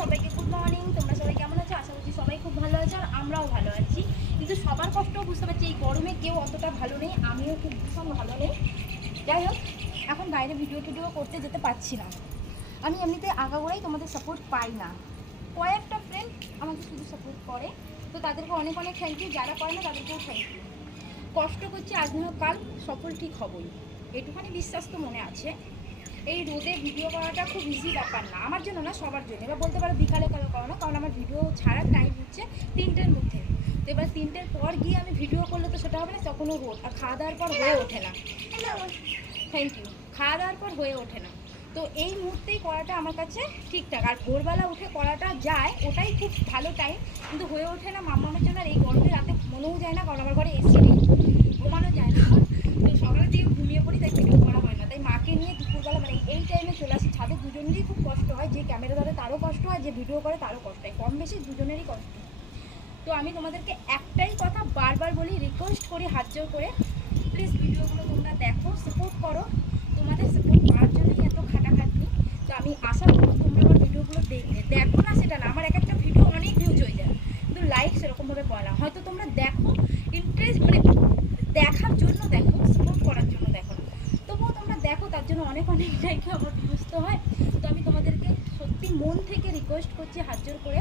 সবাইকে good morning. তোমরা সবাই কেমন আছো? আশা করছি সবাই খুব ভালো আছো আর আমরাও ভালো আছি। কিন্তু সবার কষ্টও বুঝতে পারছি, এই গরমে কেউ অতটা ভালো নেই, আমিও খুব ভীষণ ভালো নেই। যাই হোক, এখন বাইরে ভিডিও করতে যেতে পারছি না। আমি এমনিতে আগাগোড়াই তোমাদের সাপোর্ট পাই না, কয়েকটা ফ্রেন্ড আমাকে শুধু সাপোর্ট করে, তো তাদেরকে অনেক অনেক থ্যাংক ইউ। যারা করে না তাদেরকেও থ্যাংক ইউ। কষ্ট করছি, আজ না কাল সফল ঠিক হবই, এটুখানি বিশ্বাস তো মনে আছে। এই রোদে ভিডিও করাটা খুব ইজি ব্যাপার না, আমার জন্য না, সবার জন্য। এবার বলতে পারো বিকালে কেন করো না, কারণ আমার ভিডিও ছাড়ার টাইম হচ্ছে 3টের মধ্যে। তো এবার 3টের পর গিয়ে আমি ভিডিও করলে তো সেটা হবে না, তখনও রোদ, আর খাওয়া দাওয়ার পর হয়ে ওঠে না। Thank you. খাওয়া দাওয়ার পর হয়ে ওঠে না, তো এই মুহূর্তেই করাটা আমার কাছে ঠিকঠাক। আর ভোরবেলা উঠে করাটা যায়, ওটাই খুব ভালো টাইম, কিন্তু হয়ে ওঠে না মামার জন্য। আর এই গরমে রাতে ঘুমোও যায় না, কারণ আমার ঘরে এসি নেই, ঘুমানো যায় না। তো সকালের দিকে ঘুমিয়ে পড়ি, তাই ভিডিও করা হয় না। তাই মাকে নিয়ে দুপুরবেলা মানে এই টাইমে চলে আসি ছাদে। দুজনেরই খুব কষ্ট হয়, যে ক্যামেরা ধরে তারও কষ্ট হয়, যে ভিডিও করে তারও কষ্ট হয়, কম বেশি দুজনেরই কষ্ট। তো আমি তোমাদেরকে একটাই কথা বারবার বলি, রিকোয়েস্ট করি হাত জোর করে, প্লিজ ভিডিওগুলো তোমরা দেখো, সাপোর্ট করো। তোমাদের সাপোর্ট পাওয়ার জন্যই এত খাটাখাটনি। তো আমি আশা করবো তোমরা আমার ভিডিওগুলো দেখো না সেটা না, আমার এক একটা ভিডিও অনেক ভিউজ হয়ে যায়, কিন্তু লাইক সেরকমভাবে পড়ে না। হয়তো তোমরা দেখো ইন্টারেস্ট মানে দেখার জন্য দেখো, সাপোর্ট করার জন্য দেখো না, তবুও তোমরা দেখো, তার জন্য অনেক অনেক লাইকে আমার ভিউজ তো হয়। তো আমি তোমাদেরকে সত্যি মন থেকে রিকোয়েস্ট করছি হাত জোর করে,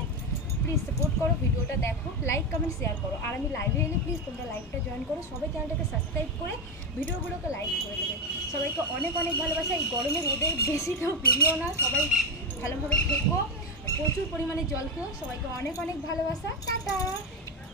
প্লিজ সাপোর্ট করো, ভিডিওটা দেখো, লাইক কমেন্ট শেয়ার করো। আর আমি লাইভে এলে প্লিজ তোমরা লাইকটা জয়েন করো, সবাই চ্যানেলটাকে সাবস্ক্রাইব করে ভিডিওগুলোকে লাইক করে দেবে। সবাইকে অনেক অনেক ভালোবাসা। এই গরমে রোদে বেশি কেউ বেরিয়েও না, সবাই ভালোভাবে থেকো, প্রচুর পরিমাণে জল খেও। সবাইকে অনেক অনেক ভালোবাসা, টাটা।